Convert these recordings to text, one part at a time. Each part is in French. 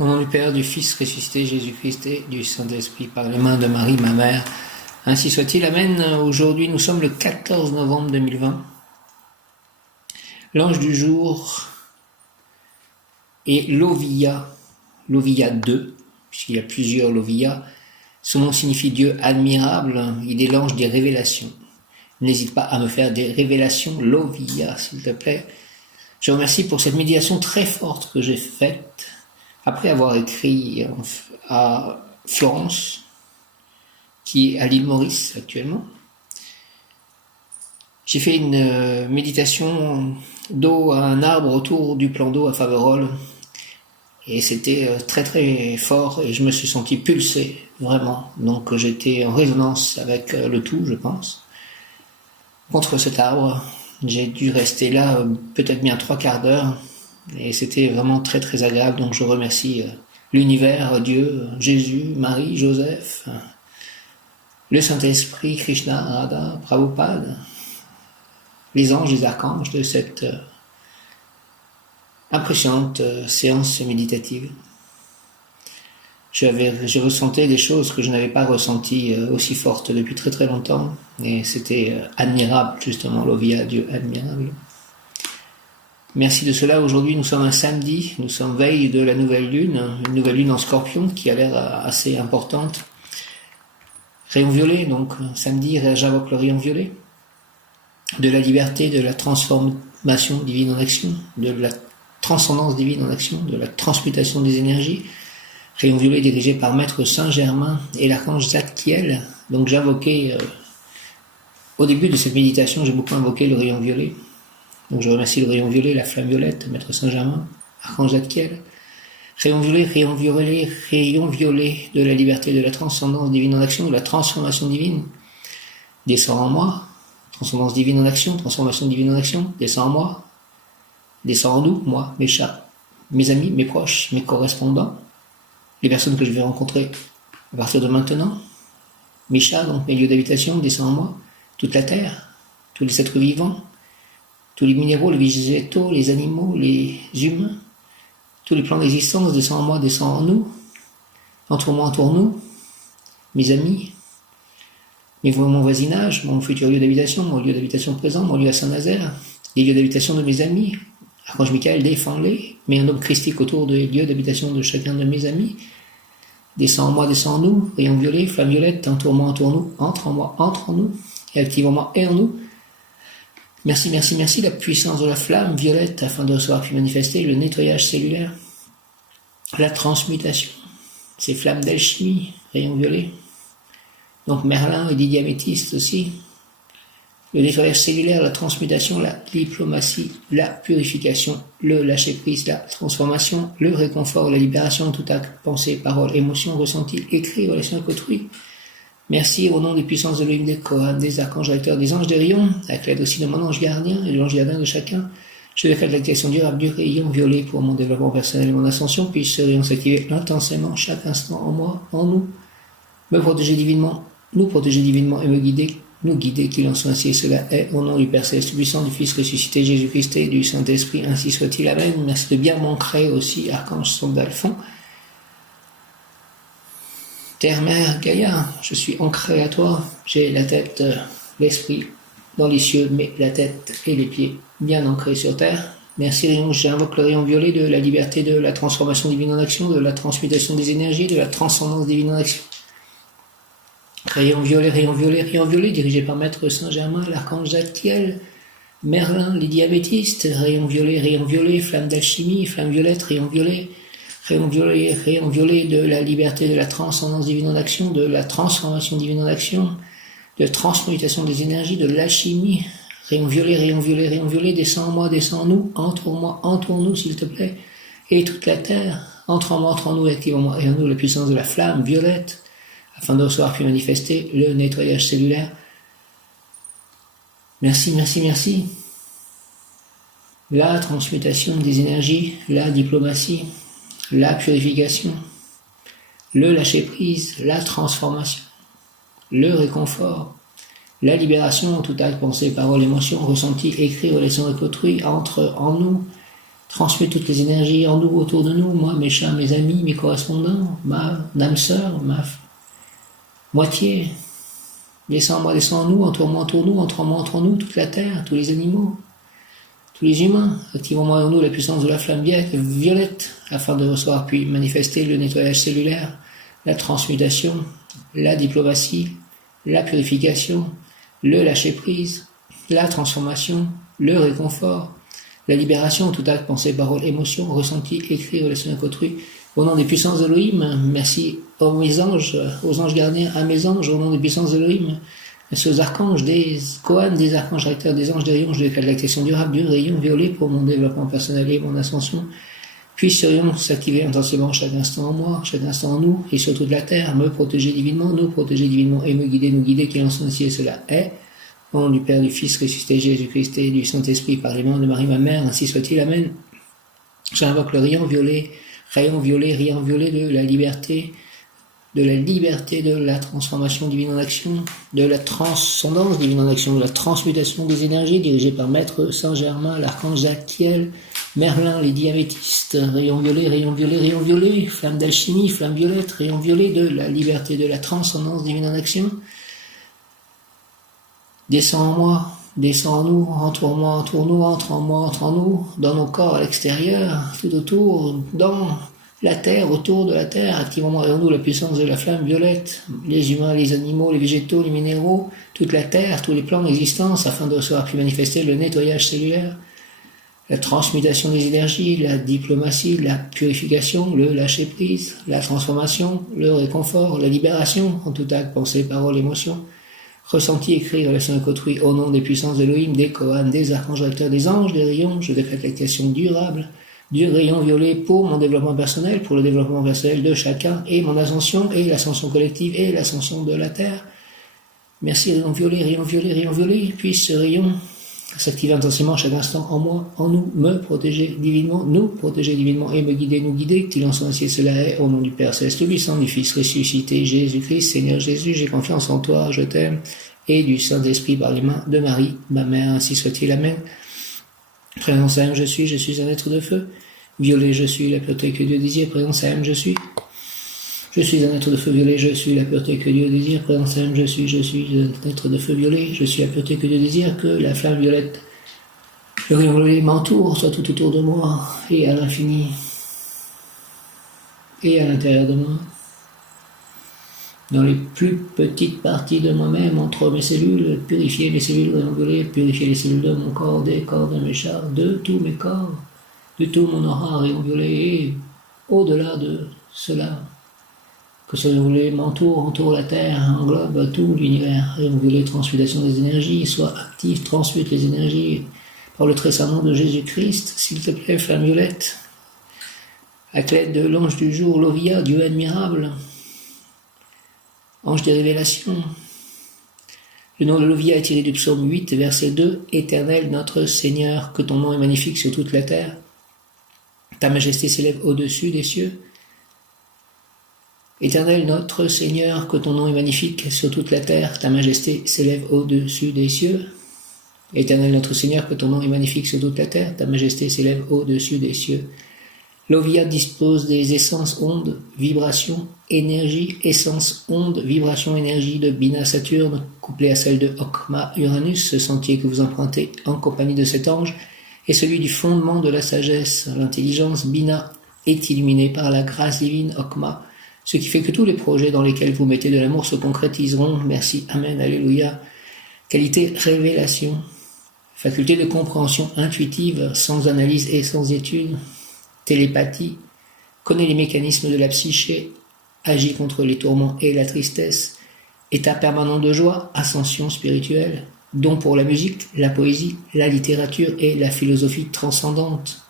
Au nom du Père, du Fils ressuscité, Jésus-Christ et du Saint-Esprit, par les mains de Marie, ma mère, ainsi soit-il. Amen. Aujourd'hui, nous sommes le 14 novembre 2020. L'ange du jour est Lovia 2, puisqu'il y a plusieurs Lovia. Son nom signifie Dieu admirable. Il est l'ange des révélations. N'hésite pas à me faire des révélations, Lovia, s'il te plaît. Je remercie pour cette méditation très forte que j'ai faite après avoir écrit à Florence, qui est à l'île Maurice actuellement. J'ai fait une méditation d'eau à un arbre autour du plan d'eau à Faverolles. Et c'était très très fort et je me suis senti pulser, vraiment. Donc j'étais en résonance avec le tout, je pense, contre cet arbre. J'ai dû rester là peut-être bien 3/4 d'heure et c'était vraiment très très agréable. Donc je remercie l'univers, Dieu, Jésus, Marie, Joseph, le Saint-Esprit, Krishna, Radha, Prabhupada, les anges, les archanges de cette impressionnante séance méditative. Je ressentais des choses que je n'avais pas ressenties aussi fortes depuis très très longtemps, et c'était admirable, justement, Lovia, Dieu admirable. Merci de cela. Aujourd'hui, nous sommes un samedi, nous sommes veille de la nouvelle lune, une nouvelle lune en Scorpion qui a l'air assez importante. Rayon violet, donc samedi, j'invoque le rayon violet, de la liberté, de la transformation divine en action, de la transcendance divine en action, de la transmutation des énergies. Rayon violet dirigé par Maître Saint-Germain et l'archange Zadkiel. Donc j'invoquais, au début de cette méditation, j'ai beaucoup invoqué le rayon violet. Donc je remercie le rayon violet, la flamme violette, Maître Saint-Germain, archange Zadkiel. Rayon violet, rayon violet, rayon violet de la liberté, de la transcendance divine en action, de la transformation divine. Descends en moi, transcendance divine en action, transformation divine en action, descends en moi. Descends en nous, moi, mes chats, mes amis, mes proches, mes correspondants, les personnes que je vais rencontrer à partir de maintenant, mes chats, donc mes lieux d'habitation, descends en moi, toute la terre, tous les êtres vivants, tous les minéraux, les végétaux, les animaux, les humains, tous les plans d'existence, descends en moi, descends en nous, entoure-moi, entoure-nous, mes amis, mon voisinage, mon futur lieu d'habitation, mon lieu d'habitation présent, mon lieu à Saint-Nazaire, les lieux d'habitation de mes amis. Archange Michael, défends-les, mets un homme christique autour des lieux d'habitation de chacun de mes amis. Descends en moi, descends en nous, rayon violet, flamme violette, entoure-moi, entoure-nous, entre en moi, entre en nous, et active en moi et en nous. Merci, merci, merci, la puissance de la flamme violette, afin de recevoir puis manifester le nettoyage cellulaire, la transmutation, ces flammes d'alchimie, rayon violet. Donc Merlin et Didier Améthyste aussi. Le nettoyage cellulaire, la transmutation, la diplomatie, la purification, le lâcher-prise, la transformation, le réconfort, la libération, tout acte, pensée, parole, émotion, ressenti, écrit, relation avec autrui. Merci au nom des puissances de l'Élohim, des Kohanes, des archanges recteurs, des anges des rayons, avec l'aide aussi de mon ange gardien et de l'ange gardien de chacun. Je décrète l'activation durable du rayon violet pour mon développement personnel et mon ascension, puisse ce rayon s'activer intensément chaque instant en moi, en nous, me protéger divinement, nous protéger divinement et me guider, nous guider, qu'il en soit ainsi, et cela est au nom du Père Céleste puissant, du Fils ressuscité Jésus-Christ et du Saint-Esprit, ainsi soit-il. Amen. Merci de bien m'ancrer aussi, archange Sandalphon. Terre, mère, Gaïa, je suis ancré à toi, j'ai la tête, l'esprit dans les cieux, mais la tête et les pieds bien ancrés sur terre. Merci rayon, j'invoque le rayon violet de la liberté, de la transformation divine en action, de la transmutation des énergies, de la transcendance divine en action. Rayon violet, dirigé par Maître Saint-Germain, l'archange Zadkiel, Merlin, les diabétistes, rayon violet, flamme d'alchimie, flamme violette, rayon violet de la liberté, de la transcendance divine en action, de la transformation divine en action, de la transmutation des énergies, de l'alchimie, rayon violet, descends en moi, descends en nous, entoure-moi, entoure-nous s'il te plaît, et toute la terre, entre en moi, entre en nous, active en moi et en nous la puissance de la flamme violette, afin de recevoir puis manifester le nettoyage cellulaire. Merci, merci, merci. La transmutation des énergies, la diplomatie, la purification, le lâcher-prise, la transformation, le réconfort, la libération, tout acte, pensée, parole, émotion, ressenti, écrit, relation avec autrui, entre en nous, transmute toutes les énergies en nous, autour de nous, moi, mes chats, mes amis, mes correspondants, ma âme sœur, ma moitié. Descends en moi, descends en nous, entoure-moi, entoure nous, entre-moi, entre nous, toute la terre, tous les animaux, tous les humains. Activons-moi en nous la puissance de la flamme violette, afin de recevoir puis manifester le nettoyage cellulaire, la transmutation, la diplomatie, la purification, le lâcher-prise, la transformation, le réconfort, la libération, tout acte, pensée, parole, émotion, ressenti, écrit, relation avec autrui. Au nom des puissances d'Elohim, merci aux anges gardiens, à mes anges, au nom des puissances d'Elohim. Merci aux archanges, des Kohan, des archanges recteurs, des anges, des rayons, je déclare l'activation durable du rayon violet pour mon développement personnel et mon ascension. Puis ce rayon s'activer intensément chaque instant en moi, chaque instant en nous, et sur toute la terre, me protéger divinement, nous protéger divinement, et me guider, nous guider, qu'il en soit ainsi et cela est. Au nom du Père, du Fils, ressuscité Jésus-Christ et du Saint-Esprit, par les mains de Marie, ma mère, ainsi soit-il, Amen. J'invoque le rayon violet de la liberté, de la transformation divine en action, de la transcendance divine en action, de la transmutation des énergies, dirigée par Maître Saint-Germain, l'archange Zachiel, Merlin, les diamétistes, rayon violet, flamme d'alchimie, flamme violette, rayon violet de la liberté, de la transcendance divine en action. Descends en moi, descends en nous, entoure-moi, entoure-nous, entre en moi, entre en nous, dans nos corps à l'extérieur, tout autour, dans la terre, autour de la terre, activons en nous la puissance de la flamme violette, les humains, les animaux, les végétaux, les minéraux, toute la terre, tous les plans d'existence, afin de recevoir puis manifester le nettoyage cellulaire, la transmutation des énergies, la diplomatie, la purification, le lâcher-prise, la transformation, le réconfort, la libération, en tout acte, pensée, parole, émotion, ressenti, écrit, relation avec autrui, au nom des puissances d'Elohim, des Kohan, des archanges recteurs, des anges, des rayons, je décrète l'activation durable du rayon violet pour mon développement personnel, pour le développement personnel de chacun, et mon ascension, et l'ascension collective, et l'ascension de la Terre. Merci, rayon violet, puisse ce rayon s'activer intensément chaque instant en moi, en nous, me protéger divinement, nous protéger divinement, et me guider, nous guider, qu'il en soit ainsi, cela est, au nom du Père Céleste puissant, du Fils ressuscité, Jésus-Christ, Seigneur Jésus, j'ai confiance en toi, je t'aime, et du Saint-Esprit par les mains de Marie, ma mère, ainsi soit-il, Amen. Présence à M, je suis un être de feu. Violet, je suis la pureté que Dieu désire. Présence à M, je suis un être de feu violet, je suis la pureté que Dieu désire. Présence à M, je suis un être de feu violet, je suis la pureté que Dieu désire. Que la flamme violette, le rayon violet m'entoure, soit tout autour de moi, et à l'infini, et à l'intérieur de moi. Dans les plus petites parties de moi-même, entre mes cellules, purifier mes cellules rayon violet, purifier les cellules de mon corps, des corps de mes chars, de tous mes corps, de tout mon aura rayon violet, et au-delà de cela, que ce rayon violet entoure la Terre, englobe tout l'univers, rayon violet, transmutation des énergies, soit actif, transmute les énergies par le très saint nom de Jésus-Christ, s'il te plaît, flamme violette, avec l'aide de l'ange du jour, Lovia, Dieu admirable, ange des révélations. Le nom de Lovia est tiré du psaume 8, verset 2. Éternel notre Seigneur, que ton nom est magnifique sur toute la terre. Ta majesté s'élève au-dessus des cieux. Éternel notre Seigneur, que ton nom est magnifique sur toute la terre. Ta majesté s'élève au-dessus des cieux. Éternel notre Seigneur, que ton nom est magnifique sur toute la terre. Ta majesté s'élève au-dessus des cieux. Lovia dispose des essences, ondes, vibrations, énergie, essence, onde, vibration, énergie de Bina Saturne, couplée à celle de Okma Uranus, ce sentier que vous empruntez en compagnie de cet ange, est celui du fondement de la sagesse. L'intelligence Bina est illuminée par la grâce divine Okma, ce qui fait que tous les projets dans lesquels vous mettez de l'amour se concrétiseront. Merci, Amen, Alléluia. Qualité révélation, faculté de compréhension intuitive, sans analyse et sans étude, télépathie, connaît les mécanismes de la psyché, agit contre les tourments et la tristesse, état permanent de joie, ascension spirituelle, don pour la musique, la poésie, la littérature et la philosophie transcendante.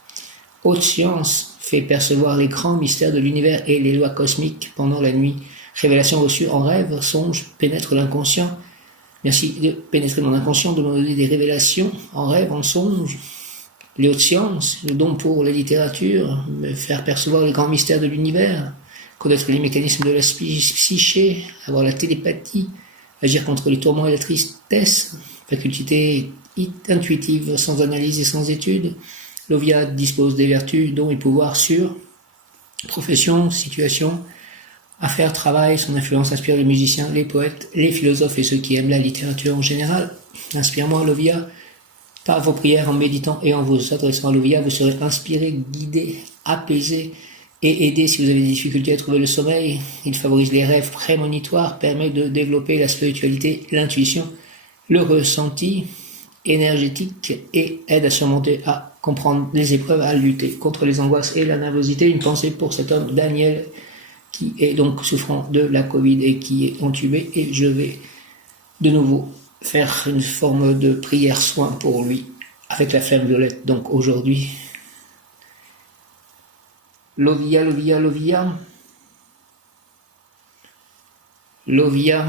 Haute science fait percevoir les grands mystères de l'univers et les lois cosmiques pendant la nuit. Révélation reçue en rêve, songe, pénètre l'inconscient. Merci de pénétrer mon inconscient, de me donner des révélations en rêve, en songe. Les hautes sciences, le don pour la littérature, me faire percevoir les grands mystères de l'univers, connaître les mécanismes de la psyché, avoir la télépathie, agir contre les tourments et la tristesse, faculté intuitive sans analyse et sans étude, Lovia dispose des vertus, dons et pouvoirs sur profession, situation, affaires, travail. Son influence inspire les musiciens, les poètes, les philosophes et ceux qui aiment la littérature en général. Inspire-moi, Lovia. Par vos prières, en méditant et en vous adressant à Lovia, vous serez inspiré, guidé, apaisé et aidé si vous avez des difficultés à trouver le sommeil. Il favorise les rêves prémonitoires, permet de développer la spiritualité, l'intuition, le ressenti énergétique et aide à surmonter, à comprendre les épreuves, à lutter contre les angoisses et la nervosité. Une pensée pour cet homme, Daniel, qui est donc souffrant de la Covid et qui est entubé, et je vais de nouveau faire une forme de prière soin pour lui avec la flamme violette. Donc aujourd'hui, Lovia, Lovia, Lovia, Lovia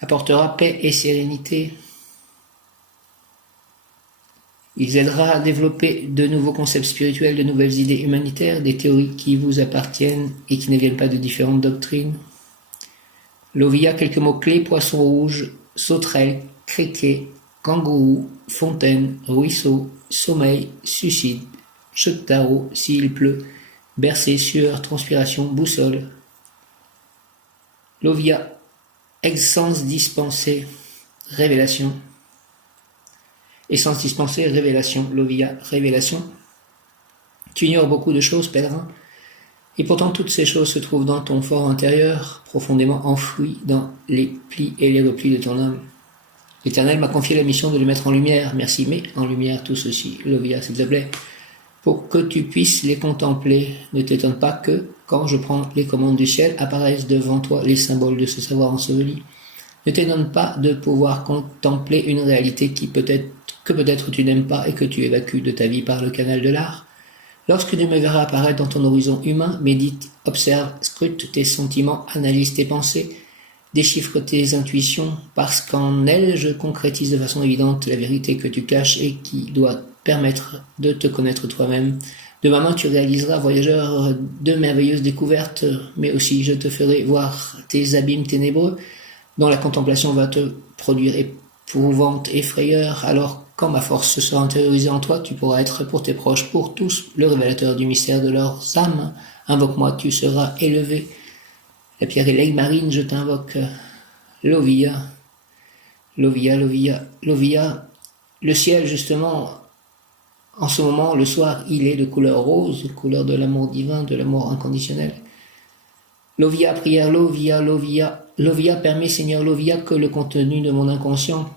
apportera paix et sérénité. Il aidera à développer de nouveaux concepts spirituels, de nouvelles idées humanitaires, des théories qui vous appartiennent et qui ne viennent pas de différentes doctrines. Lovia, quelques mots-clés: poisson rouge, sauterelle, criquet, kangourou, fontaine, ruisseau, sommeil, suicide, jeu de tarot, s'il pleut, bercé, sueur, transpiration, boussole. Lovia, essence dispensée, révélation. Essence dispensée, révélation. Lovia, révélation. Tu ignores beaucoup de choses, pèlerin. Et pourtant, toutes ces choses se trouvent dans ton fort intérieur, profondément enfouies dans les plis et les replis de ton âme. L'Éternel m'a confié la mission de les mettre en lumière. Merci, mets en lumière tout ceci, Lovia, s'il te plaît, pour que tu puisses les contempler. Ne t'étonne pas que, quand je prends les commandes du ciel, apparaissent devant toi les symboles de ce savoir enseveli. Ne t'étonne pas de pouvoir contempler une réalité que peut-être tu n'aimes pas et que tu évacues de ta vie par le canal de l'art. Lorsque tu me verras apparaître dans ton horizon humain, médite, observe, scrute tes sentiments, analyse tes pensées, déchiffre tes intuitions, parce qu'en elles, je concrétise de façon évidente la vérité que tu caches et qui doit permettre de te connaître toi-même. De ma main, tu réaliseras, voyageur, de merveilleuses découvertes, mais aussi je te ferai voir tes abîmes ténébreux, dont la contemplation va te produire épouvante et frayeur. Alors, quand ma force sera intériorisée en toi, tu pourras être pour tes proches, pour tous, le révélateur du mystère de leurs âmes. Invoque-moi, tu seras élevé. La pierre et l'aigle marine, je t'invoque. Lovia, Lovia, Lovia, Lovia. Le ciel, justement, en ce moment, le soir, il est de couleur rose, couleur de l'amour divin, de l'amour inconditionnel. Lovia, prière, Lovia, Lovia. Lovia, permet, Seigneur, Lovia, que le contenu de mon inconscient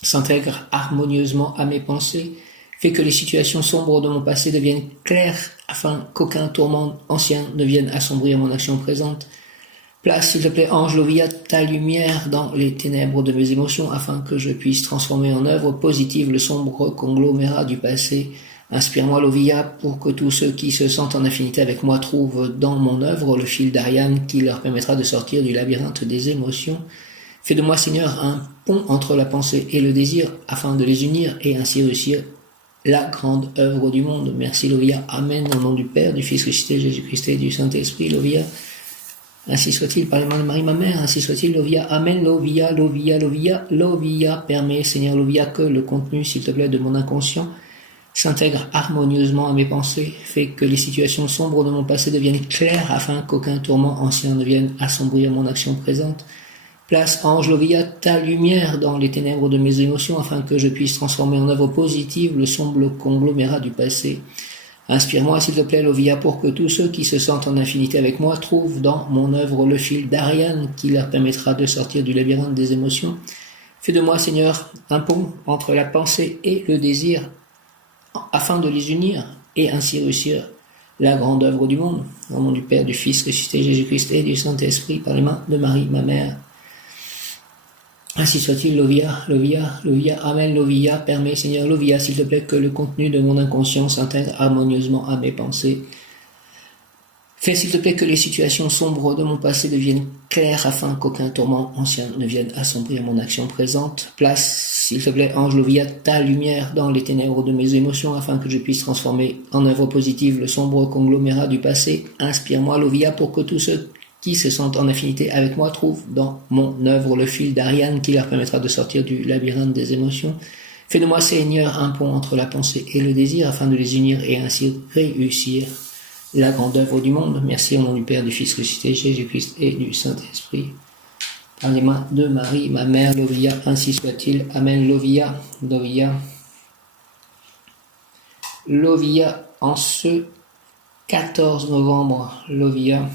s'intègre harmonieusement à mes pensées, fait que les situations sombres de mon passé deviennent claires afin qu'aucun tourment ancien ne vienne assombrir mon action présente. Place, s'il te plaît, ange Lovia, ta lumière dans les ténèbres de mes émotions afin que je puisse transformer en œuvre positive le sombre conglomérat du passé. Inspire-moi, Lovia, pour que tous ceux qui se sentent en affinité avec moi trouvent dans mon œuvre le fil d'Ariane qui leur permettra de sortir du labyrinthe des émotions. Fais de moi, Seigneur, un pont entre la pensée et le désir, afin de les unir et ainsi réussir la grande œuvre du monde. Merci, Lovia. Amen. Au nom du Père, du Fils ressuscité, Jésus-Christ et du Saint-Esprit, Lovia. Ainsi soit-il, par les mains de Marie, ma mère, ainsi soit-il, Lovia. Amen, Lovia, Lovia, Lovia, Lovia. Permets, Seigneur, Lovia, que le contenu, s'il te plaît, de mon inconscient s'intègre harmonieusement à mes pensées, fait que les situations sombres de mon passé deviennent claires afin qu'aucun tourment ancien ne vienne assombrir mon action présente. Place, ange Lovia, ta lumière dans les ténèbres de mes émotions afin que je puisse transformer en œuvre positive le sombre conglomérat du passé. Inspire-moi, s'il te plaît, Lovia, pour que tous ceux qui se sentent en infinité avec moi trouvent dans mon œuvre le fil d'Ariane qui leur permettra de sortir du labyrinthe des émotions. Fais de moi, Seigneur, un pont entre la pensée et le désir afin de les unir et ainsi réussir la grande œuvre du monde. Au nom du Père, du Fils ressuscité, Jésus-Christ et du Saint-Esprit, par les mains de Marie, ma mère. Ainsi soit-il, Lovia, Lovia, Lovia, Amen, Lovia, permets, Seigneur, Lovia, s'il te plaît, que le contenu de mon inconscient s'intègre harmonieusement à mes pensées. Fais, s'il te plaît, que les situations sombres de mon passé deviennent claires afin qu'aucun tourment ancien ne vienne assombrir mon action présente. Place, s'il te plaît, ange Lovia, ta lumière dans les ténèbres de mes émotions afin que je puisse transformer en œuvre positive le sombre conglomérat du passé. Inspire-moi, Lovia, pour que tous ceux qui se sentent en affinité avec moi trouvent dans mon œuvre le fil d'Ariane qui leur permettra de sortir du labyrinthe des émotions. Fais de moi, Seigneur, un pont entre la pensée et le désir, afin de les unir et ainsi réussir la grande œuvre du monde. Merci au nom du Père, du Fils ressuscité, Jésus-Christ et du Saint-Esprit. Par les mains de Marie, ma mère, Lovia, ainsi soit-il. Amen, Lovia, Lovia. Lovia, en ce 14 novembre, Lovia.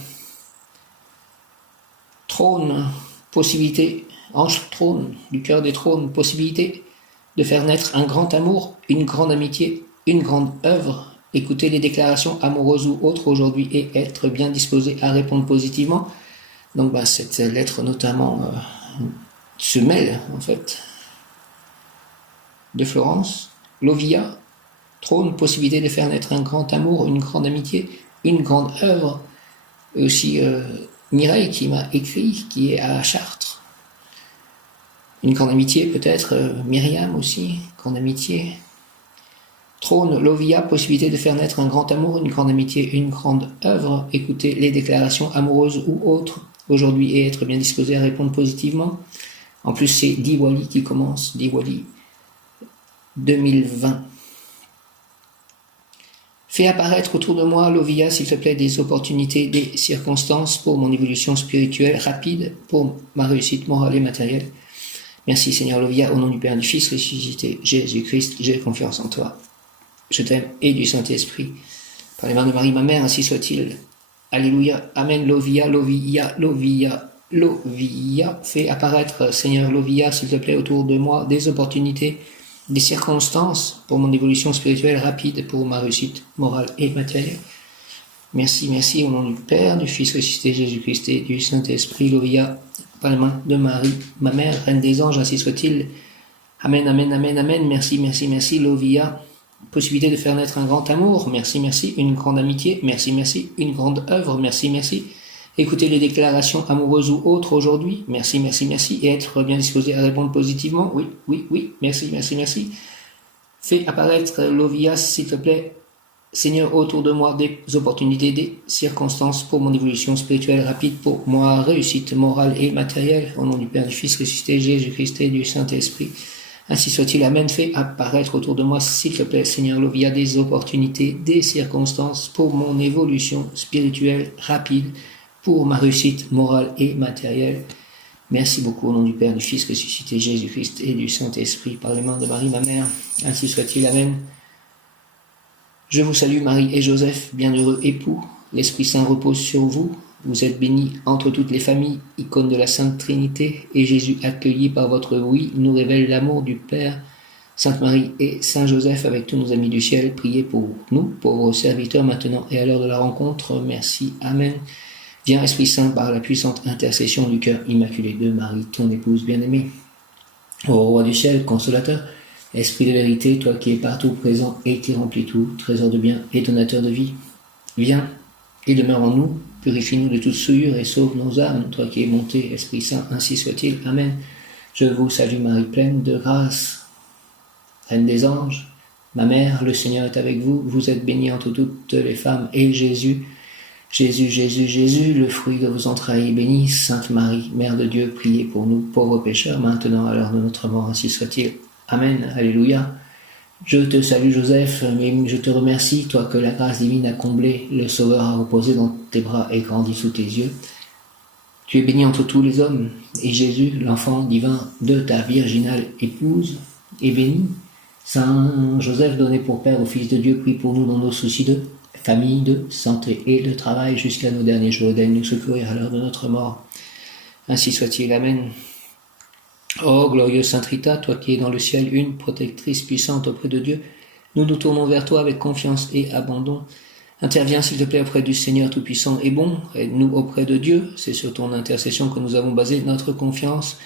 Trône, possibilité, ange trône, du cœur des trônes, possibilité de faire naître un grand amour, une grande amitié, une grande œuvre. Écouter les déclarations amoureuses ou autres aujourd'hui et être bien disposé à répondre positivement. Donc cette lettre notamment se mêle en fait de Florence, Lovia, trône, possibilité de faire naître un grand amour, une grande amitié, une grande œuvre. Et aussi Mireille qui m'a écrit, qui est à Chartres. Une grande amitié peut-être, Myriam aussi, grande amitié. Trône, Lovia, possibilité de faire naître un grand amour, une grande amitié, une grande œuvre. Écouter les déclarations amoureuses ou autres aujourd'hui et être bien disposé à répondre positivement. En plus, c'est Diwali qui commence, Diwali 2020. Fais apparaître autour de moi, Lovia, s'il te plaît, des opportunités, des circonstances pour mon évolution spirituelle rapide, pour ma réussite morale et matérielle. Merci Seigneur Lovia, au nom du Père, du Fils ressuscité, Jésus-Christ, j'ai confiance en toi. Je t'aime et du Saint-Esprit. Par les mains de Marie, ma mère, ainsi soit-il. Alléluia. Amen. Lovia, Lovia, Lovia, Lovia. Fais apparaître, Seigneur Lovia, s'il te plaît, autour de moi, des opportunités, des circonstances pour mon évolution spirituelle rapide, pour ma réussite morale et matérielle. Merci, merci, au nom du Père, du Fils ressuscité, Jésus-Christ et du Saint-Esprit. Lovia, par les mains de Marie, ma mère, Reine des anges, ainsi soit-il. Amen, amen, amen, amen. Merci, merci, merci, Lovia. Possibilité de faire naître un grand amour, merci, merci, une grande amitié, merci, merci, une grande œuvre, merci, merci. Écouter les déclarations amoureuses ou autres aujourd'hui, merci, merci, merci, et être bien disposé à répondre positivement, oui, oui, oui, merci, merci, merci. Fais apparaître, Lovia, s'il te plaît, Seigneur, autour de moi, des opportunités, des circonstances pour mon évolution spirituelle rapide, pour ma réussite morale et matérielle, au nom du Père, du Fils ressuscité, Jésus-Christ et du Saint-Esprit. Ainsi soit-il, amen, fais apparaître autour de moi, s'il te plaît, Seigneur Lovia, des opportunités, des circonstances pour mon évolution spirituelle rapide, pour ma réussite morale et matérielle. Merci beaucoup au nom du Père, du Fils ressuscité, Jésus-Christ et du Saint-Esprit, par les mains de Marie, ma mère. Ainsi soit-il, amen. Je vous salue Marie et Joseph, bienheureux époux, l'Esprit Saint repose sur vous. Vous êtes bénis entre toutes les familles, icône de la Sainte Trinité, et Jésus, accueilli par votre oui, nous révèle l'amour du Père. Sainte Marie et Saint Joseph, avec tous nos amis du ciel, priez pour nous, pauvres serviteurs, maintenant et à l'heure de la rencontre. Merci. Amen. Viens, Esprit Saint, par la puissante intercession du cœur immaculé de Marie, ton épouse bien-aimée. Ô Roi du ciel, consolateur, Esprit de vérité, toi qui es partout présent et qui remplis tout, trésor de bien et donateur de vie, viens et demeure en nous, purifie-nous de toute souillure et sauve nos âmes, toi qui es monté, Esprit Saint, ainsi soit-il. Amen. Je vous salue Marie, pleine de grâce, Reine des anges, ma mère, le Seigneur est avec vous, vous êtes bénie entre toutes les femmes, et Jésus, le fruit de vos entrailles est béni. Sainte Marie, Mère de Dieu, priez pour nous, pauvres pécheurs, maintenant à l'heure de notre mort, ainsi soit-il. Amen. Alléluia. Je te salue Joseph, mais je te remercie, toi que la grâce divine a comblé, le Sauveur a reposé dans tes bras et grandi sous tes yeux. Tu es béni entre tous les hommes, et Jésus, l'enfant divin de ta virginale épouse, est béni. Saint Joseph, donné pour Père au Fils de Dieu, prie pour nous dans nos soucis de famille, de santé et de travail jusqu'à nos derniers jours, daigne nous secourir à l'heure de notre mort. Ainsi soit-il. Amen. Ô glorieuse Sainte Rita, toi qui es dans le ciel une protectrice puissante auprès de Dieu, nous nous tournons vers toi avec confiance et abandon. Interviens s'il te plaît auprès du Seigneur Tout-Puissant et bon, aide-nous auprès de Dieu, c'est sur ton intercession que nous avons basé notre confiance.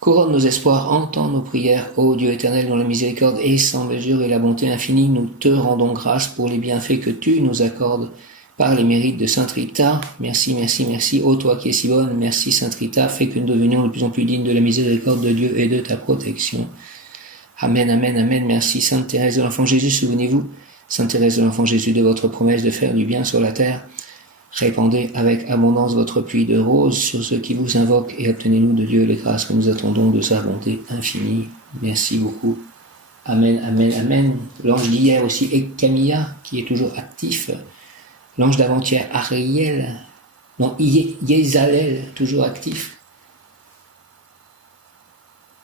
Couronne nos espoirs, entends nos prières, ô Dieu éternel dont la miséricorde est sans mesure et la bonté infinie, nous te rendons grâce pour les bienfaits que tu nous accordes par les mérites de Sainte Rita. Merci, merci, merci, ô toi qui es si bonne, merci Sainte Rita, fais que nous devenions de plus en plus dignes de la miséricorde de Dieu et de ta protection. Amen, amen, amen, merci Sainte Thérèse de l'Enfant Jésus, souvenez-vous, Sainte Thérèse de l'Enfant Jésus, de votre promesse de faire du bien sur la terre. Répandez avec abondance votre pluie de roses sur ceux qui vous invoquent et obtenez-nous de Dieu les grâces que nous attendons de sa bonté infinie. Merci beaucoup. Amen, amen, amen. L'ange d'hier aussi est Camilla, qui est toujours actif. L'ange d'avant-hier, Ariel. Non, Yezalel, toujours actif.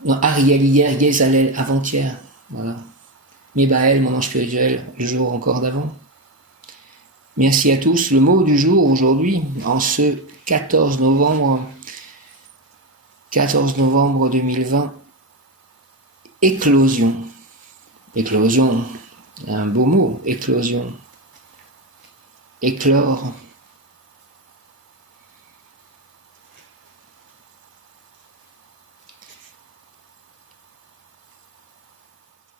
Non, Ariel hier, Yezalel avant-hier. Voilà. Mébaël, mon ange spirituel, le jour encore d'avant. Merci à tous. Le mot du jour aujourd'hui, en ce 14 novembre 2020, éclosion. Éclosion, un beau mot, éclosion. Éclore.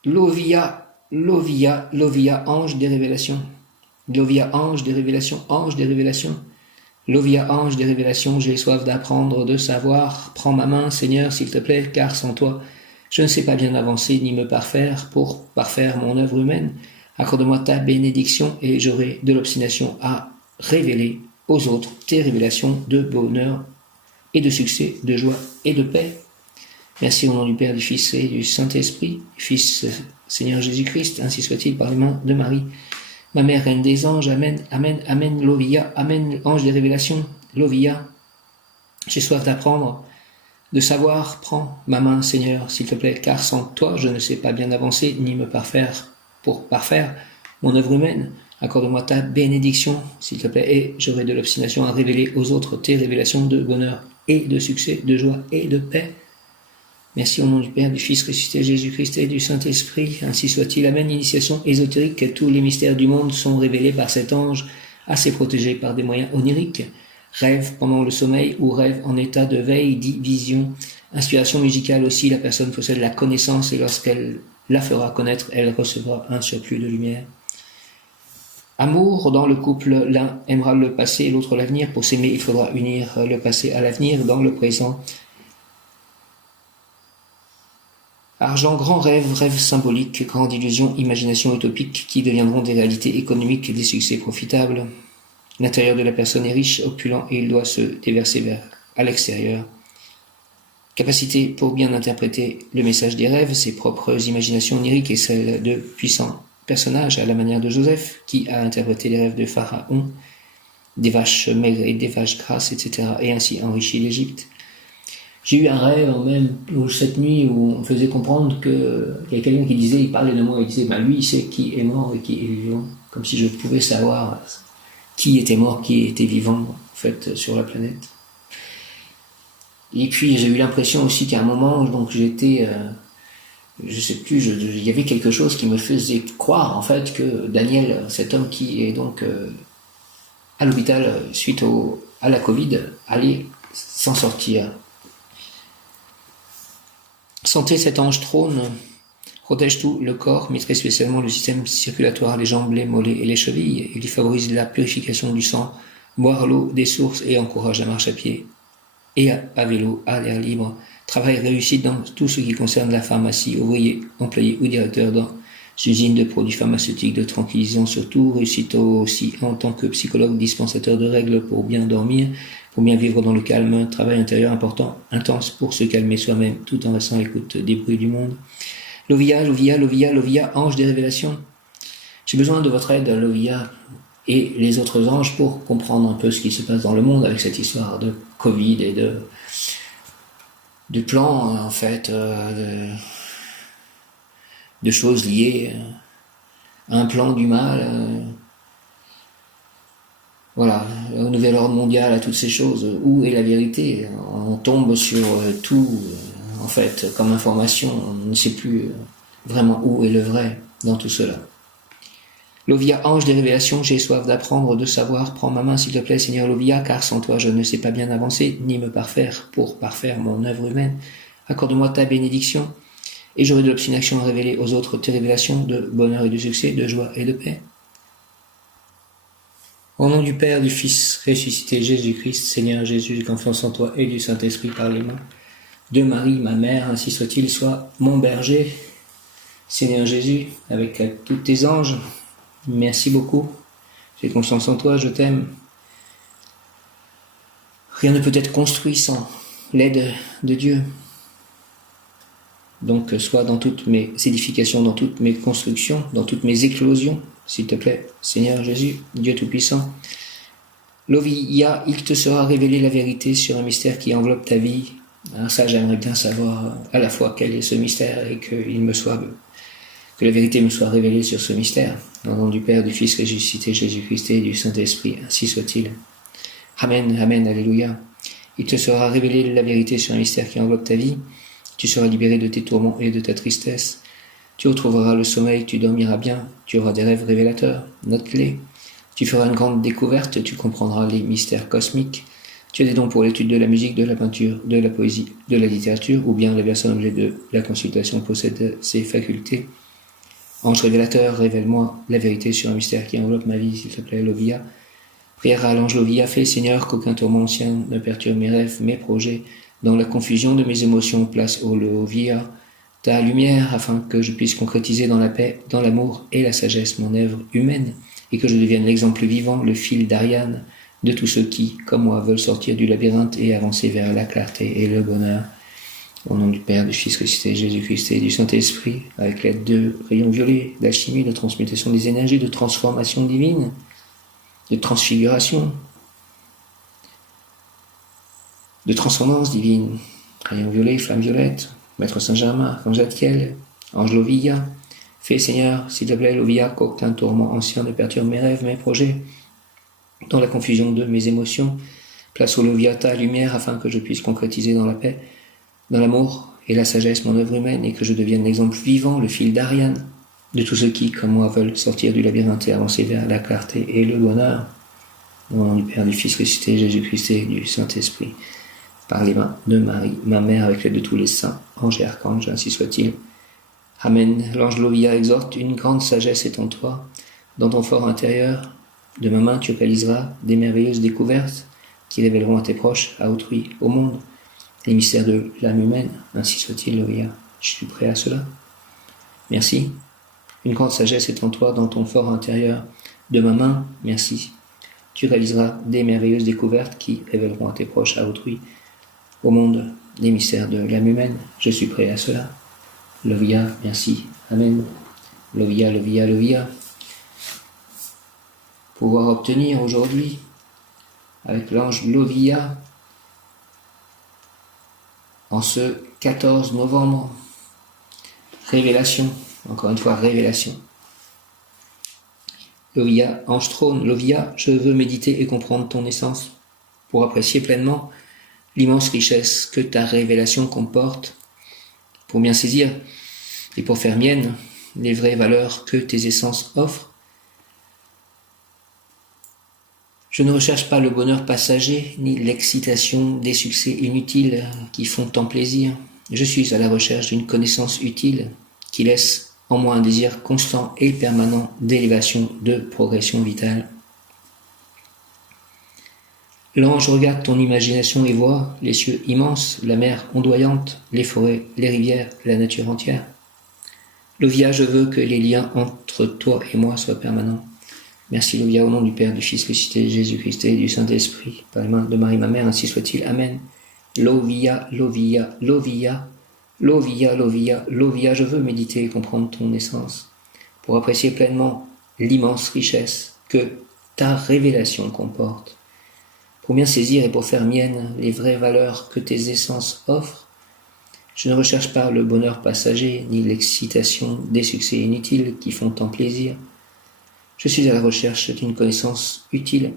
Lovia, ange des révélations. Lovia, ange des révélations, ange des révélations. Lovia, ange des révélations, j'ai soif d'apprendre, de savoir. Prends ma main, Seigneur, s'il te plaît, car sans toi, je ne sais pas bien avancer ni me parfaire pour parfaire mon œuvre humaine. Accorde-moi ta bénédiction et j'aurai de l'obstination à révéler aux autres tes révélations de bonheur et de succès, de joie et de paix. Merci au nom du Père, du Fils et du Saint-Esprit, Fils Seigneur Jésus-Christ, ainsi soit-il par les mains de Marie, ma mère, reine des anges. Amen, amen, amen, Lovia, amen, ange des révélations, Lovia. J'ai soif d'apprendre, de savoir. Prends ma main, Seigneur, s'il te plaît, car sans toi, je ne sais pas bien avancer, ni me parfaire pour parfaire mon œuvre humaine. Accorde-moi ta bénédiction, s'il te plaît, et j'aurai de l'obstination à révéler aux autres tes révélations de bonheur et de succès, de joie et de paix. Merci au nom du Père, du Fils ressuscité Jésus-Christ et du Saint-Esprit, ainsi soit-il. Amen. Initiation ésotérique, tous les mystères du monde sont révélés par cet ange, assez protégé par des moyens oniriques. Rêve pendant le sommeil ou rêve en état de veille, dit vision. Inspiration musicale aussi, la personne possède la connaissance et lorsqu'elle la fera connaître, elle recevra un surplus de lumière. Amour dans le couple, l'un aimera le passé et l'autre l'avenir. Pour s'aimer, il faudra unir le passé à l'avenir dans le présent. Argent, grand rêve, rêve symbolique, grande illusion, imagination utopique qui deviendront des réalités économiques, des succès profitables. L'intérieur de la personne est riche, opulent et il doit se déverser vers à l'extérieur. Capacité pour bien interpréter le message des rêves, ses propres imaginations oniriques et celles de puissants personnages à la manière de Joseph qui a interprété les rêves de Pharaon, des vaches maigres et des vaches grasses, etc. et ainsi enrichi l'Égypte. J'ai eu un rêve même cette nuit où on faisait comprendre qu'il y a quelqu'un qui disait, il parlait de moi, il disait, lui il sait qui est mort et qui est vivant, comme si je pouvais savoir qui était mort, qui était vivant en fait sur la planète. Et puis j'ai eu l'impression aussi qu'à un moment, donc j'étais, je sais plus, il y avait quelque chose qui me faisait croire en fait que Daniel, cet homme qui est donc à l'hôpital suite à la Covid, allait s'en sortir. Santé, cet ange trône protège tout le corps, mais très spécialement le système circulatoire, les jambes, les mollets et les chevilles. Il y favorise la purification du sang, boire l'eau des sources et encourage la marche à pied et à vélo, à l'air libre. Travail réussi dans tout ce qui concerne la pharmacie, ouvrier, employé ou directeur dans usines de produits pharmaceutiques, de tranquillisants surtout, réussite aussi en tant que psychologue, dispensateur de règles pour bien dormir, pour bien vivre dans le calme, travail intérieur important, intense pour se calmer soi-même tout en restant à l'écoute des bruits du monde. Lovia, ange des révélations. J'ai besoin de votre aide, Lovia, et les autres anges pour comprendre un peu ce qui se passe dans le monde avec cette histoire de Covid et de plans, en fait, de choses liées à un plan du mal, voilà, au nouvel ordre mondial, à toutes ces choses. Où est la vérité? On tombe sur tout, en fait, comme information. On ne sait plus vraiment où est le vrai dans tout cela. Lovia, ange des révélations, j'ai soif d'apprendre, de savoir. Prends ma main, s'il te plaît, Seigneur Lovia, car sans toi, je ne sais pas bien avancer, ni me parfaire pour parfaire mon œuvre humaine. Accorde-moi ta bénédiction, et j'aurai de l'obstination à révéler aux autres tes révélations de bonheur et de succès, de joie et de paix. Au nom du Père, du Fils ressuscité Jésus-Christ, Seigneur Jésus, j'ai confiance en toi et du Saint-Esprit par les mains de Marie, ma mère, ainsi soit-il, sois mon berger, Seigneur Jésus, avec tous tes anges. Merci beaucoup. J'ai confiance en toi, je t'aime. Rien ne peut être construit sans l'aide de Dieu. Donc, sois dans toutes mes édifications, dans toutes mes constructions, dans toutes mes éclosions, s'il te plaît, Seigneur Jésus, Dieu Tout-Puissant. Lovia, il te sera révélé la vérité sur un mystère qui enveloppe ta vie. Alors ça, j'aimerais bien savoir à la fois quel est ce mystère et que la vérité me soit révélée sur ce mystère. Au nom du Père, du Fils ressuscité, Jésus-Christ et du Saint-Esprit, ainsi soit-il. Amen, amen, alléluia. Il te sera révélé la vérité sur un mystère qui enveloppe ta vie. Tu seras libéré de tes tourments et de ta tristesse. Tu retrouveras le sommeil, tu dormiras bien, tu auras des rêves révélateurs. Note-les. Tu feras une grande découverte, tu comprendras les mystères cosmiques. Tu as des dons pour l'étude de la musique, de la peinture, de la poésie, de la littérature, ou bien la personne objet de la consultation possède ces facultés. Ange révélateur, révèle-moi la vérité sur un mystère qui enveloppe ma vie, s'il te plaît, Lovia. Prière à l'ange Lovia, fais, Seigneur, qu'aucun tourment ancien ne perturbe mes rêves, mes projets. Dans la confusion de mes émotions, place au Lovia ta lumière, afin que je puisse concrétiser dans la paix, dans l'amour et la sagesse mon œuvre humaine, et que je devienne l'exemple vivant, le fil d'Ariane, de tous ceux qui, comme moi, veulent sortir du labyrinthe et avancer vers la clarté et le bonheur. Au nom du Père, du Fils ressuscité, Jésus-Christ et du Saint-Esprit, avec l'aide de rayons violets, d'alchimie, de transmutation des énergies, de transformation divine, de transfiguration, de transcendance divine, rayons violets, flammes violettes, Maître Saint-Germain, Archange Zadkiel, Ange Lovia, fais, Seigneur, s'il te plaît, Lovia, qu'aucun tourment ancien ne perturbe mes rêves, mes projets. Dans la confusion de mes émotions, place au Lovia ta lumière, afin que je puisse concrétiser dans la paix, dans l'amour et la sagesse mon œuvre humaine, et que je devienne l'exemple vivant, le fil d'Ariane, de tous ceux qui, comme moi, veulent sortir du labyrinthe et avancer vers la clarté et le bonheur. Au nom du Père, du Fils ressuscité, Jésus-Christ et du Saint-Esprit, par les mains de Marie, ma mère, avec l'aide de tous les saints, anges et archanges, ainsi soit-il. Amen. L'ange Lovia exhorte, une grande sagesse est en toi. Dans ton fort intérieur, de ma main, tu réaliseras des merveilleuses découvertes qui révéleront à tes proches, à autrui, au monde, les mystères de l'âme humaine. Ainsi soit-il, Lovia. Je suis prêt à cela. Merci. Une grande sagesse est en toi, dans ton fort intérieur. De ma main, merci. Tu réaliseras des merveilleuses découvertes qui révéleront à tes proches, à autrui, au monde, les mystères de l'âme humaine. Je suis prêt à cela. Lovia, merci. Amen. Lovia, Lovia, Lovia. Pouvoir obtenir aujourd'hui, avec l'ange Lovia, en ce 14 novembre, révélation, encore une fois, révélation. Lovia, ange trône, Lovia, je veux méditer et comprendre ton essence pour apprécier pleinement l'immense richesse que ta révélation comporte, pour bien saisir et pour faire mienne les vraies valeurs que tes essences offrent. Je ne recherche pas le bonheur passager, ni l'excitation des succès inutiles qui font tant plaisir. Je suis à la recherche d'une connaissance utile qui laisse en moi un désir constant et permanent d'élévation, de progression vitale. L'ange regarde ton imagination et voit les cieux immenses, la mer ondoyante, les forêts, les rivières, la nature entière. Lovia, je veux que les liens entre toi et moi soient permanents. Merci Lovia, au nom du Père, du Fils ressuscité, Jésus-Christ et du Saint-Esprit, par les mains de Marie, ma mère, ainsi soit-il. Amen. Lovia, Lovia, Lovia, Lovia, Lovia, Lovia, je veux méditer et comprendre ton essence, pour apprécier pleinement l'immense richesse que ta révélation comporte. Pour bien saisir et pour faire mienne les vraies valeurs que tes essences offrent, je ne recherche pas le bonheur passager ni l'excitation des succès inutiles qui font tant plaisir. Je suis à la recherche d'une connaissance utile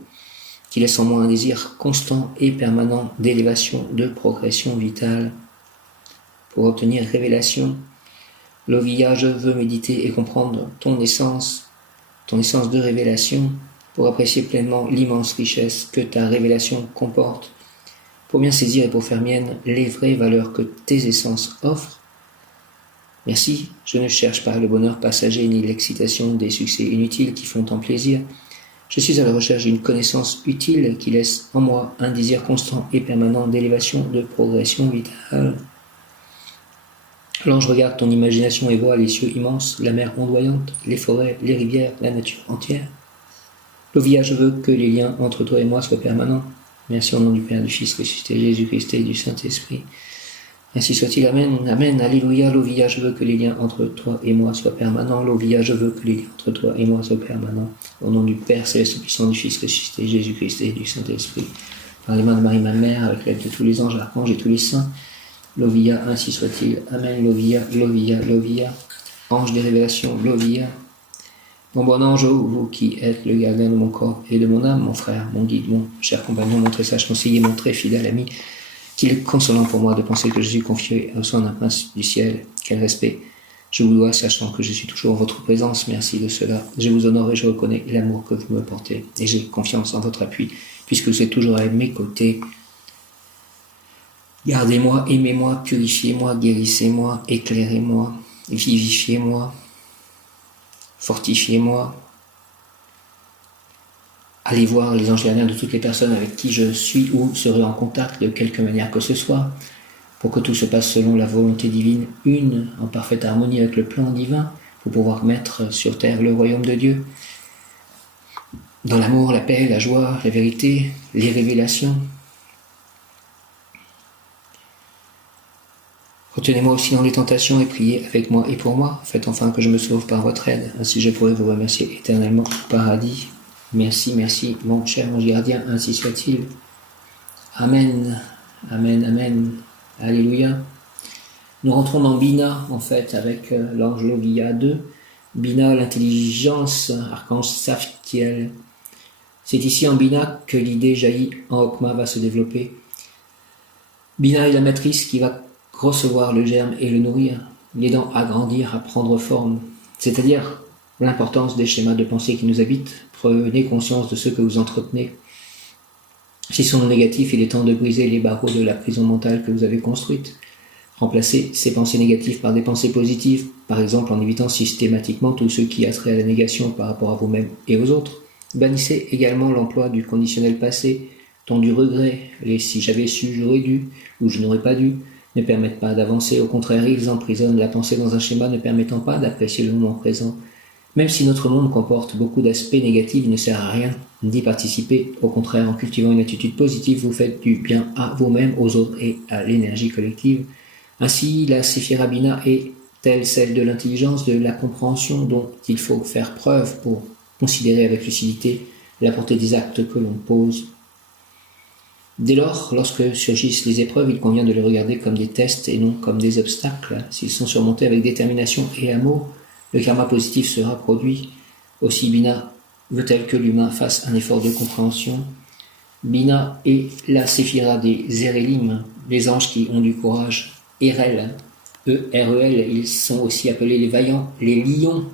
qui laisse en moi un désir constant et permanent d'élévation, de progression vitale. Pour obtenir révélation, Lovia, je veux méditer et comprendre ton essence de révélation, pour apprécier pleinement l'immense richesse que ta révélation comporte, pour bien saisir et pour faire mienne les vraies valeurs que tes essences offrent. Merci, je ne cherche pas le bonheur passager ni l'excitation des succès inutiles qui font tant plaisir. Je suis à la recherche d'une connaissance utile qui laisse en moi un désir constant et permanent d'élévation, de progression vitale. L'ange regarde ton imagination et voit les cieux immenses, la mer ondoyante, les forêts, les rivières, la nature entière. Lovia, je veux que les liens entre toi et moi soient permanents. Merci au nom du Père, du Fils ressuscité, Jésus-Christ et du Saint-Esprit. Ainsi soit-il, Amen, Amen, Alléluia, Lovia, je veux que les liens entre toi et moi soient permanents. Lovia, je veux que les liens entre toi et moi soient permanents. Au nom du Père Céleste puissant, du Fils ressuscité, Jésus-Christ et du Saint-Esprit. Par les mains de Marie, ma mère, avec l'aide de tous les anges, archanges et tous les saints. Lovia, ainsi soit-il. Amen, Lovia, Lovia, Lovia. Ange des révélations, Lovia. Mon bon ange, vous qui êtes le gardien de mon corps et de mon âme, mon frère, mon guide, mon cher compagnon, mon très sage conseiller, mon très fidèle ami, qu'il est consolant pour moi de penser que je suis confié au soin d'un prince du ciel. Quel respect je vous dois, sachant que je suis toujours en votre présence. Merci de cela. Je vous honore et je reconnais l'amour que vous me portez. Et j'ai confiance en votre appui, puisque vous êtes toujours à mes côtés. Gardez-moi, aimez-moi, purifiez-moi, guérissez-moi, éclairez-moi, vivifiez-moi, fortifiez-moi. Allez voir les anges gardiens de toutes les personnes avec qui je suis ou serai en contact de quelque manière que ce soit, pour que tout se passe selon la volonté divine, une, en parfaite harmonie avec le plan divin, pour pouvoir mettre sur terre le royaume de Dieu, dans l'amour, la paix, la joie, la vérité, les révélations. Retenez-moi aussi dans les tentations et priez avec moi et pour moi. Faites enfin que je me sauve par votre aide, ainsi je pourrai vous remercier éternellement au paradis. Merci, merci, mon cher ange gardien, ainsi soit-il. Amen, Amen, Amen, Alléluia. Nous rentrons dans Bina, en fait, avec l'ange Lovia 2. Bina, l'intelligence, archange Saphkiel. C'est ici en Bina que l'idée jaillit en Okma va se développer. Bina est la matrice qui va recevoir le germe et le nourrir, l'aidant à grandir, à prendre forme, c'est-à-dire l'importance des schémas de pensée qui nous habitent. Prenez conscience de ceux que vous entretenez. S'ils sont négatifs, il est temps de briser les barreaux de la prison mentale que vous avez construite. Remplacez ces pensées négatives par des pensées positives, par exemple en évitant systématiquement tout ce qui a trait à la négation par rapport à vous-même et aux autres. Bannissez également l'emploi du conditionnel passé, dont du regret, les si j'avais su, j'aurais dû, ou je n'aurais pas dû, ne permettent pas d'avancer. Au contraire, ils emprisonnent la pensée dans un schéma ne permettant pas d'apprécier le moment présent. Même si notre monde comporte beaucoup d'aspects négatifs, il ne sert à rien d'y participer. Au contraire, en cultivant une attitude positive, vous faites du bien à vous-même, aux autres et à l'énergie collective. Ainsi, la Séphira Bina est-elle celle de l'intelligence, de la compréhension dont il faut faire preuve pour considérer avec lucidité la portée des actes que l'on pose. Dès lors, lorsque surgissent les épreuves, il convient de les regarder comme des tests et non comme des obstacles. S'ils sont surmontés avec détermination et amour, le karma positif sera produit. Aussi Bina veut-elle que l'humain fasse un effort de compréhension. Bina est la séphira des Erelim, les anges qui ont du courage. Erel, E-R-E-L, ils sont aussi appelés les vaillants, les lions.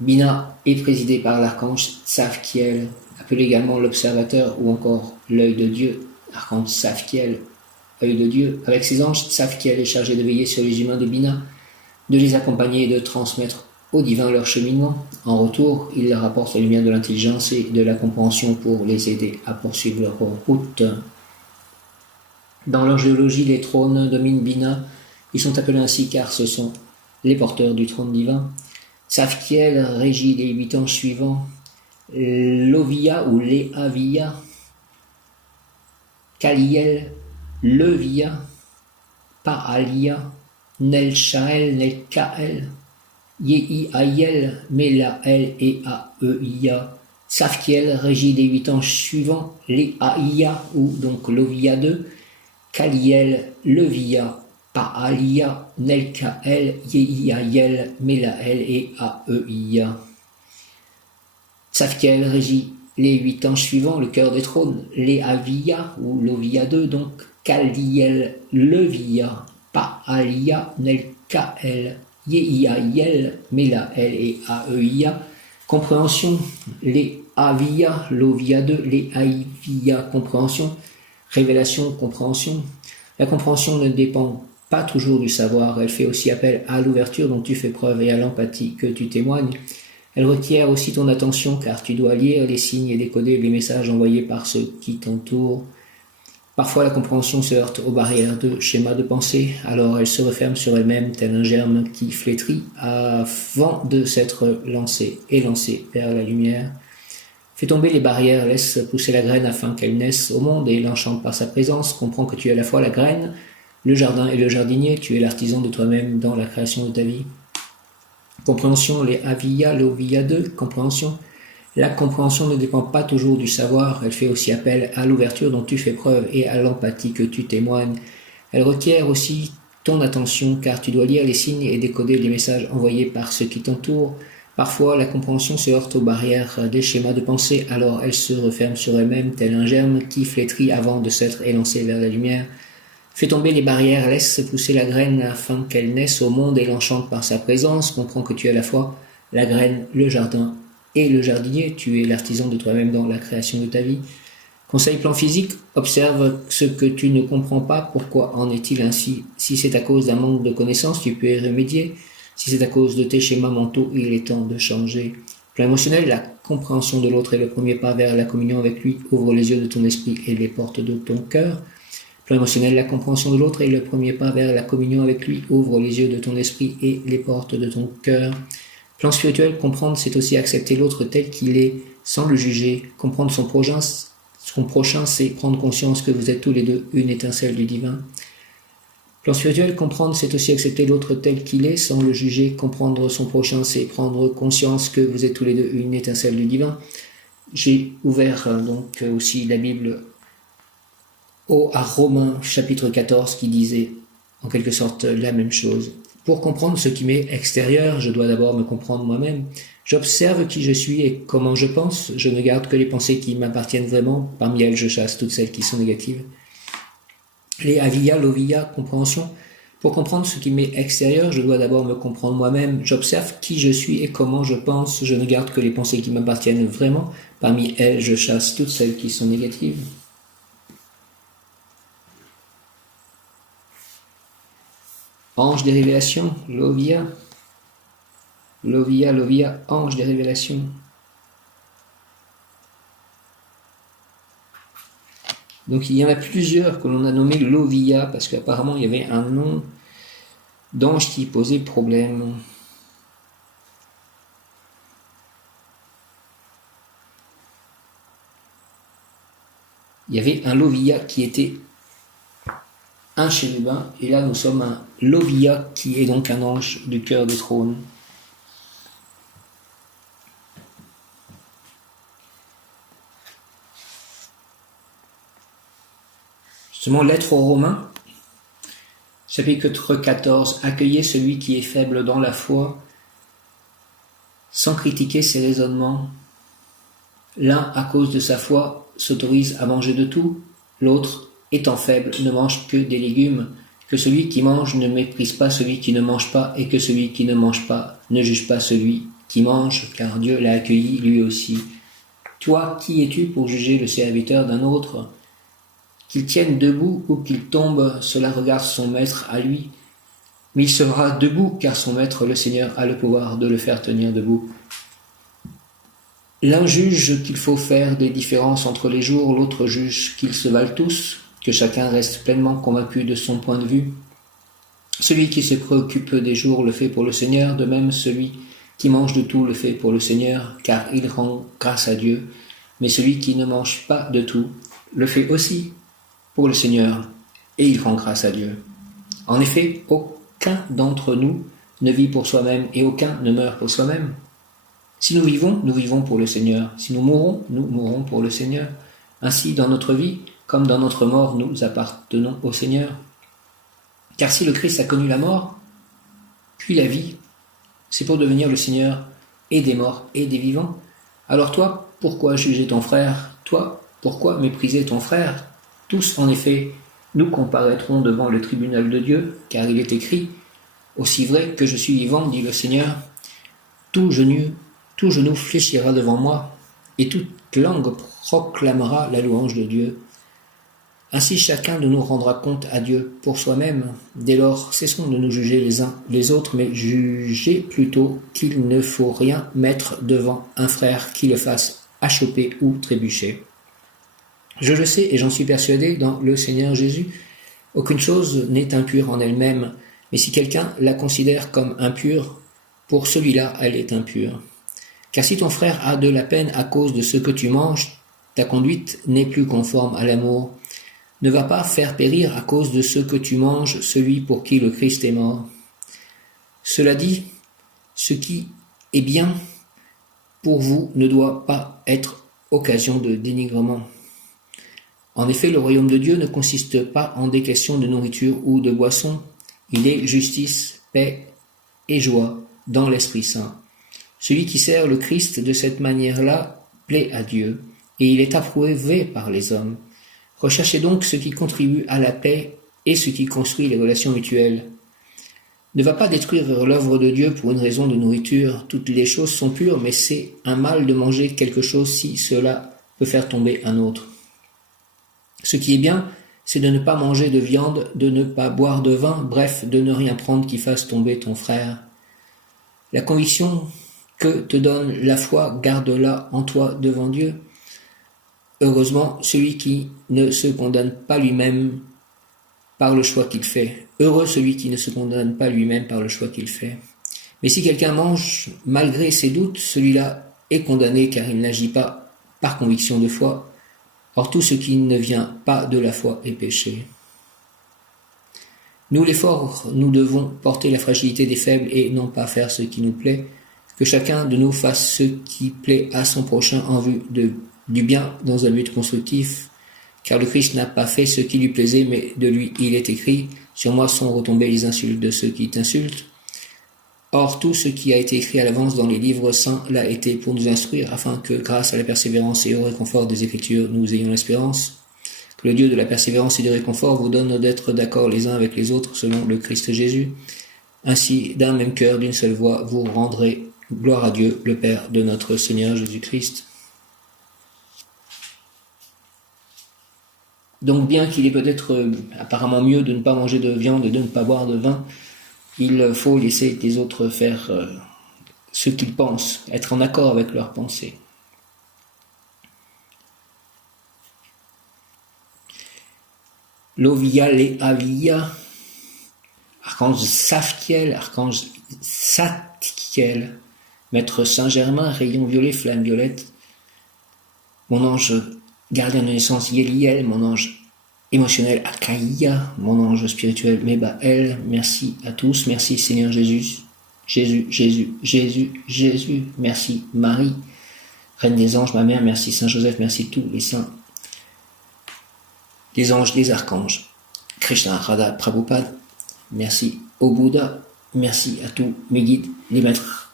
Bina est présidée par l'archange Tsafkiel, appelé également l'observateur ou encore l'œil de Dieu, archange Tsafkiel, œil de Dieu. Avec ses anges, Tsafkiel est chargé de veiller sur les humains de Bina, de les accompagner et de transmettre au divin leur cheminement. En retour, il leur apporte la lumière de l'intelligence et de la compréhension pour les aider à poursuivre leur route. Dans leur géologie, les trônes dominent Bina. Ils sont appelés ainsi car ce sont les porteurs du trône divin. Tsafkiel régit les 8 anges suivants. Lovia ou Leavia, Kaliel, Levia, Paalia, Nelchael, Nelkael, Yeiael, Melael et Aeia. Tsafkiel régit les 8 anges suivants, Leaia ou donc Lovia 2, Kaliel, Levia, Paalia, Nelkael, Yeiael, Melael et Aeia. Tsafkiel régit les 8 anges suivants, le cœur des trônes, Leavia ou Lovia 2, donc Kaliel, Levia, Paalia, Nelkael, Yeiael, Melael et Aeia. Compréhension, Leavia, Lovia 2, Leavia, compréhension. Révélation, compréhension. La compréhension ne dépend pas toujours du savoir, elle fait aussi appel à l'ouverture dont tu fais preuve et à l'empathie que tu témoignes. Elle requiert aussi ton attention car tu dois lire les signes et décoder les messages envoyés par ceux qui t'entourent. Parfois la compréhension se heurte aux barrières de schémas de pensée, alors elle se referme sur elle-même tel un germe qui flétrit avant de s'être lancé vers la lumière. Fais tomber les barrières, laisse pousser la graine afin qu'elle naisse au monde et l'enchante par sa présence. Comprends que tu es à la fois la graine, le jardin et le jardinier, tu es l'artisan de toi-même dans la création de ta vie. Compréhension, les Avia, l'Ovia 2, compréhension. La compréhension ne dépend pas toujours du savoir, elle fait aussi appel à l'ouverture dont tu fais preuve et à l'empathie que tu témoignes. Elle requiert aussi ton attention car tu dois lire les signes et décoder les messages envoyés par ceux qui t'entourent. Parfois, la compréhension se heurte aux barrières des schémas de pensée, alors elle se referme sur elle-même tel un germe qui flétrit avant de s'être élancé vers la lumière. Fais tomber les barrières, laisse pousser la graine afin qu'elle naisse au monde et l'enchante par sa présence. Comprends que tu es à la fois la graine, le jardin et le jardinier. Tu es l'artisan de toi-même dans la création de ta vie. Conseil plan physique, observe ce que tu ne comprends pas. Pourquoi en est-il ainsi? Si c'est à cause d'un manque de connaissances, tu peux y remédier. Si c'est à cause de tes schémas mentaux, il est temps de changer. Plan émotionnel, la compréhension de l'autre est le premier pas vers la communion avec lui. Ouvre les yeux de ton esprit et les portes de ton cœur. Plan émotionnel, la compréhension de l'autre est le premier pas vers la communion avec lui. Ouvre les yeux de ton esprit et les portes de ton cœur. Plan spirituel, comprendre, c'est aussi accepter l'autre tel qu'il est, sans le juger. Comprendre son prochain, c'est prendre conscience que vous êtes tous les deux une étincelle du divin. Plan spirituel, comprendre, c'est aussi accepter l'autre tel qu'il est, sans le juger. Comprendre son prochain, c'est prendre conscience que vous êtes tous les deux une étincelle du divin. J'ai ouvert donc aussi la Bible à Romains chapitre 14 qui disait en quelque sorte la même chose. Pour comprendre ce qui m'est extérieur, je dois d'abord me comprendre moi-même. J'observe qui je suis et comment je pense. Je ne garde que les pensées qui m'appartiennent vraiment. Parmi elles, je chasse toutes celles qui sont négatives. Les Avia, l'Ovia, compréhension. Pour comprendre ce qui m'est extérieur, je dois d'abord me comprendre moi-même. J'observe qui je suis et comment je pense. Je ne garde que les pensées qui m'appartiennent vraiment. Parmi elles, je chasse toutes celles qui sont négatives. Ange des révélations, l'Ovia. L'Ovia, l'Ovia, ange des révélations. Donc il y en a plusieurs que l'on a nommés l'Ovia parce qu'apparemment il y avait un nom d'ange qui posait problème. Il y avait un Lovia qui était un chérubin, et là nous sommes un Lovia qui est donc un ange du cœur du trône. Justement, lettre aux Romains, chapitre 14, accueillez celui qui est faible dans la foi, sans critiquer ses raisonnements. L'un, à cause de sa foi, s'autorise à manger de tout, l'autre, étant faible, ne mange que des légumes, que celui qui mange ne méprise pas celui qui ne mange pas, et que celui qui ne mange pas ne juge pas celui qui mange, car Dieu l'a accueilli lui aussi. Toi, qui es-tu pour juger le serviteur d'un autre? Qu'il tienne debout ou qu'il tombe, cela regarde son maître à lui. Mais il sera debout, car son maître, le Seigneur, a le pouvoir de le faire tenir debout. L'un juge qu'il faut faire des différences entre les jours, l'autre juge qu'ils se valent tous, que chacun reste pleinement convaincu de son point de vue. Celui qui se préoccupe des jours le fait pour le Seigneur, de même celui qui mange de tout le fait pour le Seigneur, car il rend grâce à Dieu. Mais celui qui ne mange pas de tout le fait aussi pour le Seigneur, et il rend grâce à Dieu. En effet, aucun d'entre nous ne vit pour soi-même, et aucun ne meurt pour soi-même. Si nous vivons pour le Seigneur. Si nous mourrons pour le Seigneur. Ainsi, dans notre vie, comme dans notre mort, nous appartenons au Seigneur. Car si le Christ a connu la mort, puis la vie, c'est pour devenir le Seigneur et des morts et des vivants. Alors toi, pourquoi juger ton frère? Toi, pourquoi mépriser ton frère? Tous, en effet, nous comparaîtrons devant le tribunal de Dieu, car il est écrit « Aussi vrai que je suis vivant, dit le Seigneur, tout genou fléchira devant moi, et toute langue proclamera la louange de Dieu. Ainsi chacun de nous rendra compte à Dieu pour soi-même. Dès lors, cessons de nous juger les uns les autres, mais jugez plutôt qu'il ne faut rien mettre devant un frère qui le fasse achoper ou trébucher. Je le sais et j'en suis persuadé dans le Seigneur Jésus. Aucune chose n'est impure en elle-même, mais si quelqu'un la considère comme impure, pour celui-là, elle est impure. Car si ton frère a de la peine à cause de ce que tu manges, ta conduite n'est plus conforme à l'amour. Ne va pas faire périr à cause de ce que tu manges celui pour qui le Christ est mort. Cela dit, ce qui est bien pour vous ne doit pas être occasion de dénigrement. En effet, le royaume de Dieu ne consiste pas en des questions de nourriture ou de boisson. Il est justice, paix et joie dans l'Esprit Saint. Celui qui sert le Christ de cette manière-là plaît à Dieu, et il est approuvé par les hommes. Recherchez donc ce qui contribue à la paix et ce qui construit les relations mutuelles. Ne va pas détruire l'œuvre de Dieu pour une raison de nourriture. Toutes les choses sont pures, mais c'est un mal de manger quelque chose si cela peut faire tomber un autre. Ce qui est bien, c'est de ne pas manger de viande, de ne pas boire de vin, bref, de ne rien prendre qui fasse tomber ton frère. La conviction que te donne la foi, garde-la en toi devant Dieu. Heureusement, celui qui ne se condamne pas lui-même par le choix qu'il fait. Heureux celui qui ne se condamne pas lui-même par le choix qu'il fait. Mais si quelqu'un mange malgré ses doutes, celui-là est condamné car il n'agit pas par conviction de foi. Or tout ce qui ne vient pas de la foi est péché. Nous les forts, nous devons porter la fragilité des faibles et non pas faire ce qui nous plaît. Que chacun de nous fasse ce qui plaît à son prochain en vue du bien dans un but constructif. Car le Christ n'a pas fait ce qui lui plaisait, mais de lui il est écrit « Sur moi sont retombées les insultes de ceux qui t'insultent ». Or tout ce qui a été écrit à l'avance dans les livres saints l'a été pour nous instruire, afin que, grâce à la persévérance et au réconfort des Écritures, nous ayons l'espérance. Que le Dieu de la persévérance et du réconfort vous donne d'être d'accord les uns avec les autres selon le Christ Jésus. Ainsi, d'un même cœur, d'une seule voix, vous rendrez gloire à Dieu, le Père de notre Seigneur Jésus-Christ. Donc bien qu'il est peut-être apparemment mieux de ne pas manger de viande et de ne pas boire de vin, il faut laisser les autres faire ce qu'ils pensent, être en accord avec leurs pensées. Lovia le Avia, archange Saphkiel, archange Satkiel, maître Saint-Germain, rayon violet, flamme violette, mon ange gardien de naissance Yéliel, mon ange émotionnel Akaïa, mon ange spirituel Mébaël, merci à tous, merci Seigneur Jésus, Jésus, merci Marie, Reine des anges, ma mère, merci Saint Joseph, merci tous les saints, les anges, les archanges, Krishna, Radha, Prabhupada, merci au Bouddha, merci à tous mes guides, les maîtres,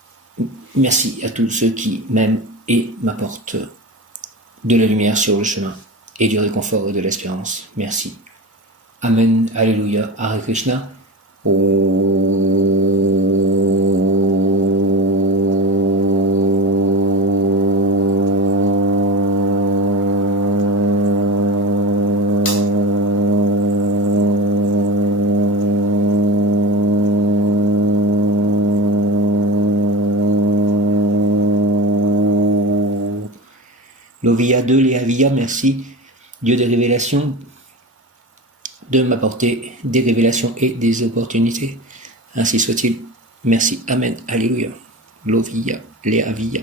merci à tous ceux qui m'aiment et m'apportent de la lumière sur le chemin et du réconfort et de l'espérance. Merci. Amen. Alléluia. Hare Krishna. Lovia de Léavia, merci, Dieu des révélations, de m'apporter des révélations et des opportunités. Ainsi soit-il. Merci. Amen. Alléluia. Lovia, Léavia.